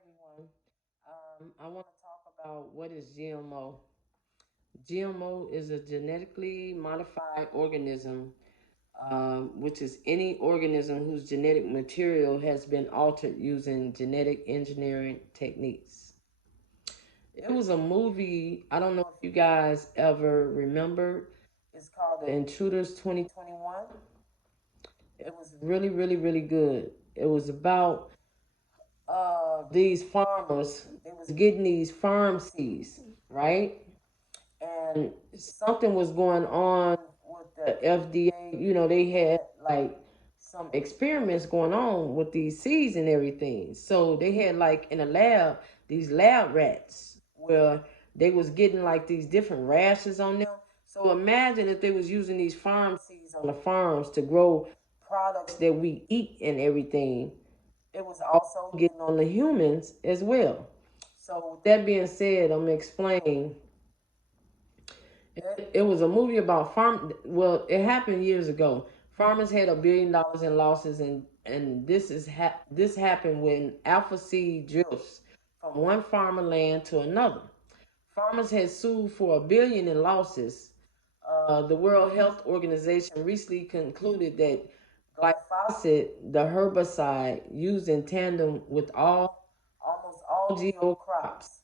everyone. I want to talk about what is GMO. GMO is a genetically modified organism, which is any organism whose genetic material has been altered using genetic engineering techniques. It was a movie, I don't know if you guys ever remember. It's called The Intruders 2021. It was really, really, really good. It was about these farmers. They was getting these farm seeds, right? And something was going on with the FDA. They had like some experiments going on with these seeds and everything. So they had like in a lab these lab rats where they was getting like these different rashes on them. So imagine if they was using these farm seeds on the farms to grow products that we eat and everything. It was also getting on the humans as well. So with that being said, I'm gonna explain. It was a movie about farm. Well, it happened years ago. Farmers had $1 billion in losses, and this happened when alpha seed drifts from one farmer land to another. Farmers had sued for $1 billion in losses. The World Health Organization recently concluded that glyphosate, the herbicide used in tandem with almost all GMO crops,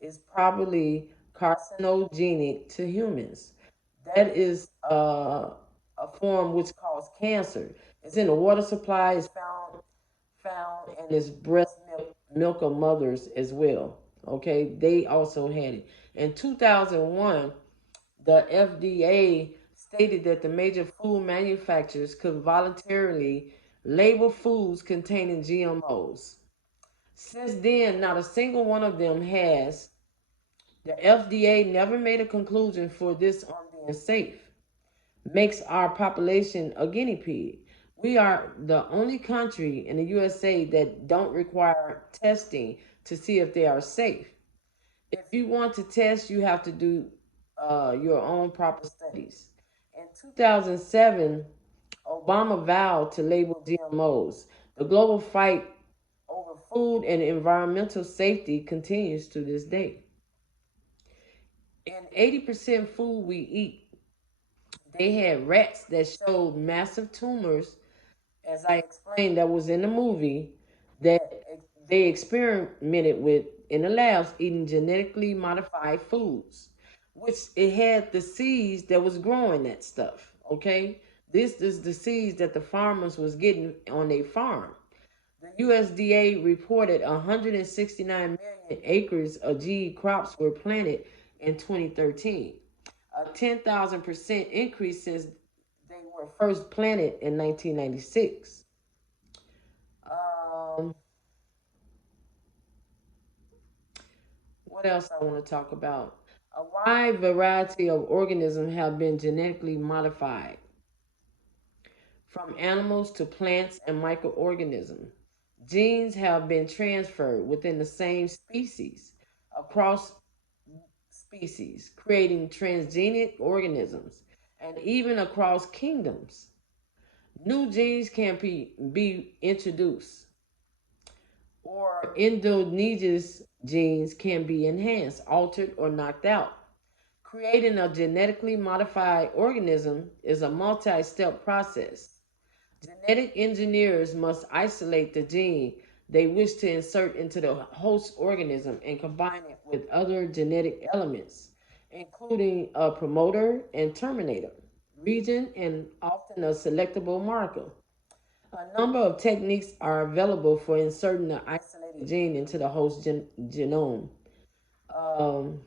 is probably carcinogenic to humans. That is a form which causes cancer. It's in the water supply. It's found in this breast milk of mothers as well. Okay, they also had it. In 2001, the FDA stated that the major food manufacturers could voluntarily label foods containing GMOs. Since then, not a single one of them has. The FDA never made a conclusion for this on being safe. Makes our population a guinea pig. We are the only country in the USA that don't require testing to see if they are safe. If you want to test, you have to do your own proper studies. In 2007, Obama vowed to label GMOs. The global fight over food and environmental safety continues to this day. In 80% food we eat, they had rats that showed massive tumors, as I explained, that was in the movie, that they experimented with in the labs eating genetically modified foods, which it had the seeds that was growing that stuff. Okay, this is the seeds that the farmers was getting on their farm. The USDA reported 169 million acres of GE crops were planted in 2013, a 10,000% increase since they were first planted in 1996. Um, what else I want to talk about? A wide variety of organisms have been genetically modified, from animals to plants and microorganisms. Genes have been transferred within the same species across species, creating transgenic organisms, and even across kingdoms. New genes can be introduced, or endogenous genes can be enhanced, altered, or knocked out. Creating a genetically modified organism is a multi step process. Genetic engineers must isolate the gene they wish to insert into the host organism and combine it with other genetic elements, including a promoter and terminator, region, and often a selectable marker. A number of techniques are available for inserting the isolated gene into the host genome. Um,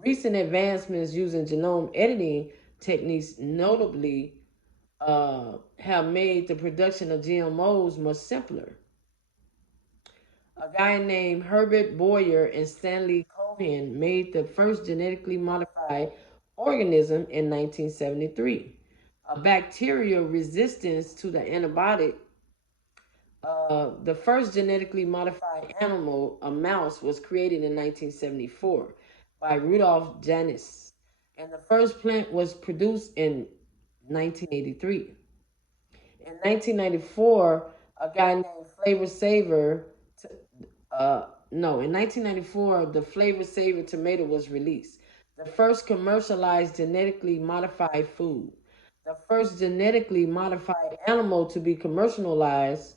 Recent advancements using genome editing techniques notably have made the production of GMOs much simpler. A guy named Herbert Boyer and Stanley Cohen made the first genetically modified organism in 1973. A bacterial resistance to the antibiotic. The first genetically modified animal, a mouse, was created in 1974 by Rudolf Janis, and the first plant was produced in 1983. In 1994, a guy named Flavor Saver no, in 1994, the flavor saver tomato was released, the first commercialized genetically modified food. The first genetically modified animal to be commercialized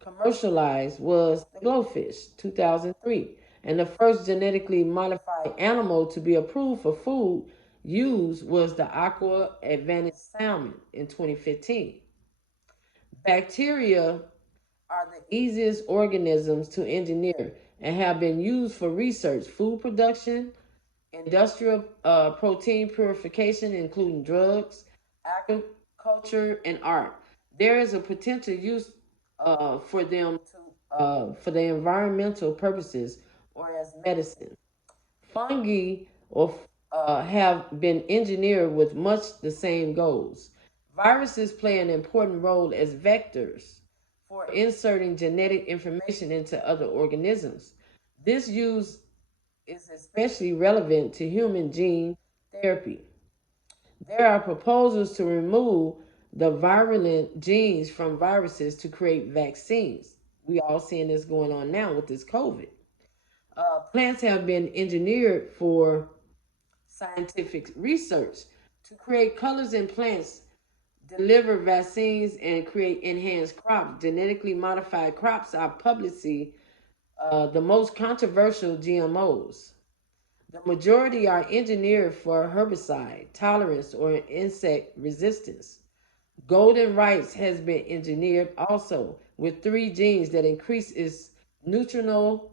was the glowfish, 2003, and the first genetically modified animal to be approved for food use was the aqua advantage salmon in 2015. Bacteria are the easiest organisms to engineer and have been used for research, food production, industrial protein purification, including drugs, agriculture, and art. There is a potential use for them for the environmental purposes or as medicine. Fungi have been engineered with much the same goals. Viruses play an important role as vectors for inserting genetic information into other organisms. This use is especially relevant to human gene therapy. There are proposals to remove the virulent genes from viruses to create vaccines. We all seeing this going on now with this COVID. Plants have been engineered for scientific research to create colors in plants, deliver vaccines, and create enhanced crops. Genetically modified crops are publicly the most controversial GMOs. The majority are engineered for herbicide tolerance or insect resistance. Golden rice has been engineered also with three genes that increase its nutritional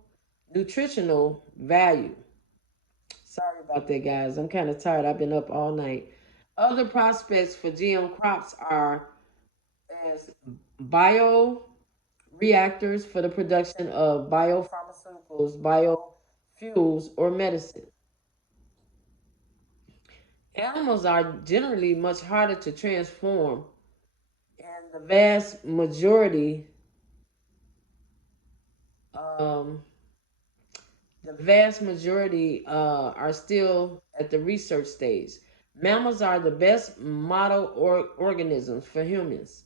value. Sorry about that, guys. I'm kind of tired. I've been up all night. Other prospects for GM crops are as bioreactors for the production of biopharmaceuticals, biofuels, or medicine. Animals are generally much harder to transform, and um, the vast majority are still at the research stage. Mammals are the best model organisms for humans,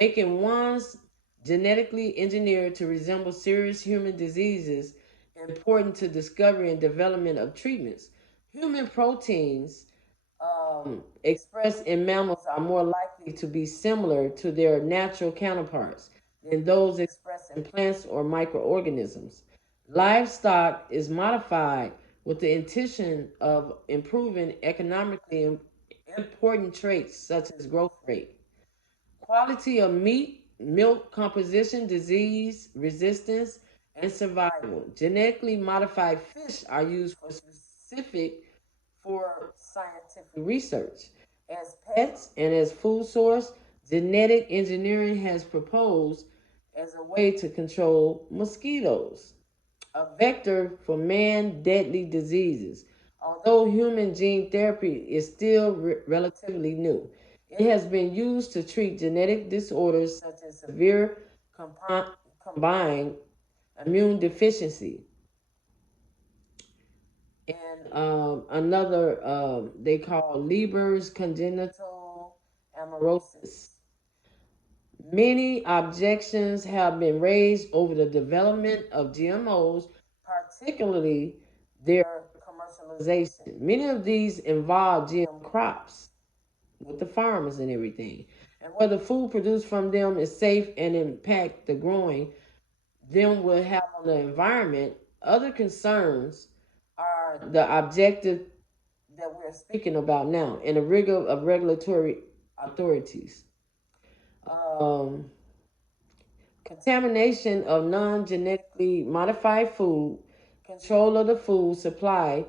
making ones genetically engineered to resemble serious human diseases important to discovery and development of treatments. Human proteins expressed in mammals are more likely to be similar to their natural counterparts than those expressed in plants or microorganisms. Livestock is modified with the intention of improving economically important traits such as growth rate, quality of meat, milk composition, disease resistance, and survival. Genetically modified fish are used for scientific research. As pets and as food source, genetic engineering has proposed as a way to control mosquitoes, a vector for man deadly diseases. Although human gene therapy is still relatively new, it has been used to treat genetic disorders such as severe combined immune deficiency and another they call Leber's congenital amaurosis. Many objections have been raised over the development of GMOs, particularly their commercialization. Many of these involve GM crops with the farmers and everything, and whether food produced from them is safe and impact the growing them will have on the environment. Other concerns are the objective that we're speaking about now and the rigor of regulatory authorities. Um, Contamination of non genetically modified food, control of the food supply,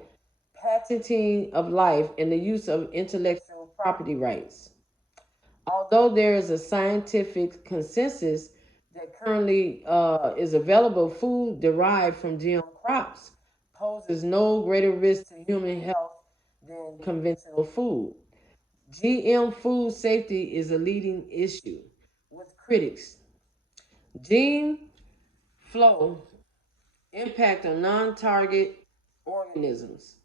patenting of life, and the use of intellectual property rights. Although there is a scientific consensus that currently is available, food derived from GM crops poses no greater risk to human health than conventional food. GM food safety is a leading issue with critics. Gene flow impact on non-target organisms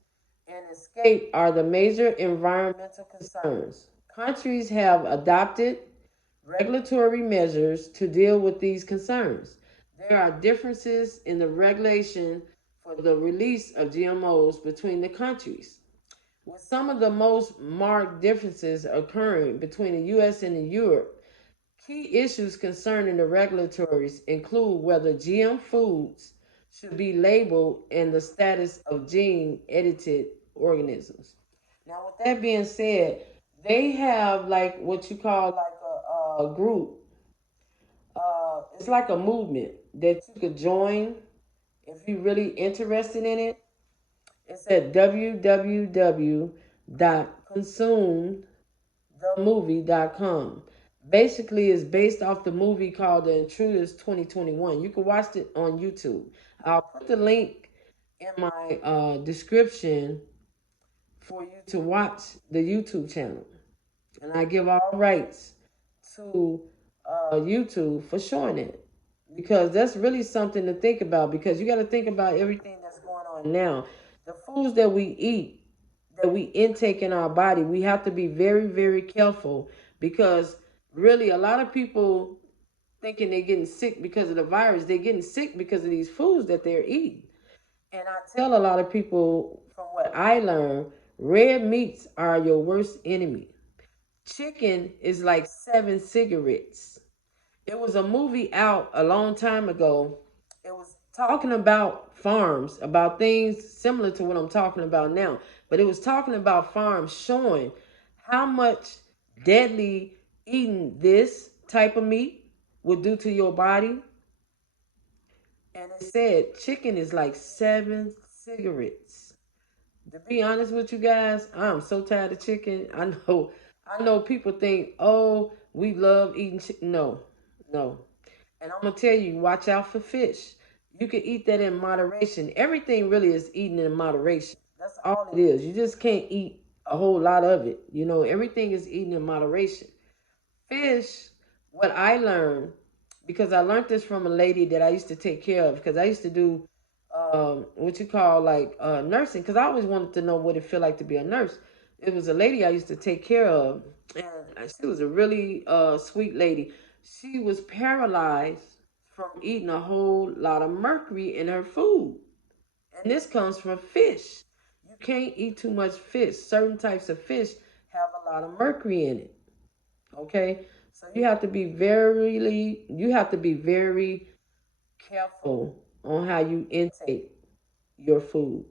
and escape are the major environmental concerns. Countries have adopted regulatory measures to deal with these concerns. There are differences in the regulation for the release of GMOs between the countries, with some of the most marked differences occurring between the US and Europe. Key issues concerning the regulatories include whether GM foods should be labeled and the status of gene edited organisms. Now, with that being said, they have like what you call like a group. It's like a movement that you could join if you're really interested in it. It's at www.consumethemovie.com. Basically, it's based off the movie called The Intruders 2021. You can watch it on YouTube. I'll put the link in my description for you to watch the YouTube channel. And I give all rights to YouTube for showing it, because that's really something to think about, because you got to think about everything that's going on now. The foods that we eat, that we intake in our body, we have to be very, very careful, because really a lot of people thinking they're getting sick because of the virus. They're getting sick because of these foods that they're eating. And I tell a lot of people, from what I learned, red meats are your worst enemy. Chicken is like 7 cigarettes. It was a movie out a long time ago. It was talking about farms, about things similar to what I'm talking about now. But it was talking about farms, showing how much deadly eating this type of meat would do to your body. And it said chicken is like 7 cigarettes. To be honest with you guys, I'm so tired of chicken. I know people think, oh, we love eating chicken. No, no. And I'm gonna tell you, watch out for fish. You can eat that in moderation. Everything really is eating in moderation. That's all it is. You just can't eat a whole lot of it. Everything is eating in moderation. Fish, what I learned, because I learned this from a lady that I used to take care of, because I used to do what you call like nursing, because I always wanted to know what it felt like to be a nurse. It was a lady I used to take care of, and she was a really sweet lady. She was paralyzed from eating a whole lot of mercury in her food. And this comes from fish. You can't eat too much fish. Certain types of fish have a lot of mercury in it. Okay? So you have to be very careful on how you intake your food.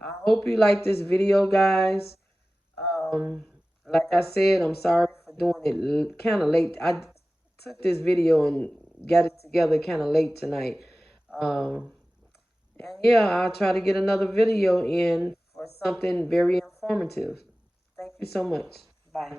I hope you like this video, guys. Um, like I said, I'm sorry for doing it kind of late. I took this video and got it together kind of late tonight. Um, and yeah, I'll try to get another video in for something very informative. Thank you so much. Bye.